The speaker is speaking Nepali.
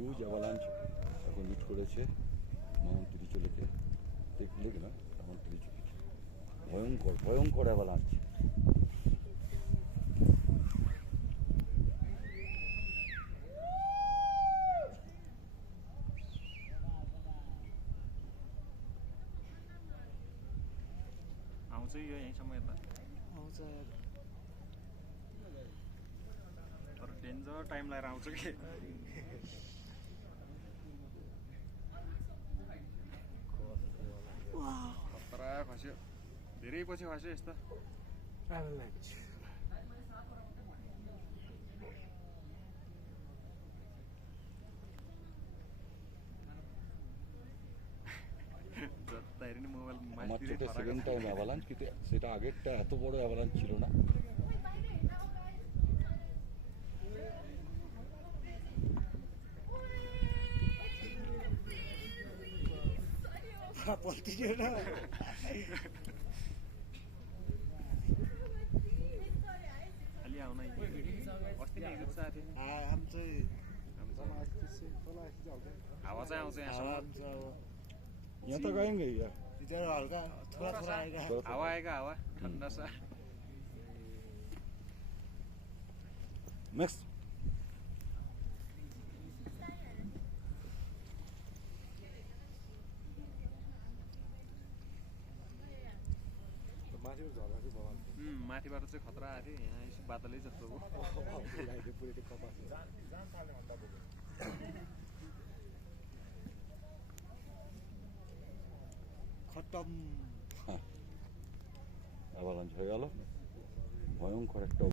হিউজ অ্যাভালাঞ্চ এখন হিট করেছে মাউন্ট টিলিচো লেকে, লেক না মাউন্ট টিলিচো, ভয়ঙ্কর ভয়ঙ্কর অ্যাভালাঞ্চ। आउँछ यो यहीँसम्म यता आउँछ तर डेन्जर टाइम लगाएर आउँछ कि खतरा खस्यो, धेरै पछि खस्यो यस्तो। Avalanche. जता हेरि नि मोबाइल আমার চোখে সেকেন্ড টাইম অ্যাভালাঞ্চ, কিন্তু সেটা আগেরটা এত বড় অ্যাভালাঞ্চ ছিল না। पल्टियो न खालि आउन अस्ति नै गएको साथी आम चाहिँ हावा चाहिँ आउँछ यहाँसम्म। यहाँ त गएंगे यार, इधर हल्का थोड़ा थोड़ा आएगा। हावा आएगा, हावा ठन्डा सा। नेक्स्ट माथिबाट चाहिँ खतरा आएको थियो, यहाँ यसो बादलै जस्तो हो। खत्म অ্যাভালাঞ্চ হয়ে গেল, ভয়ঙ্কর একটা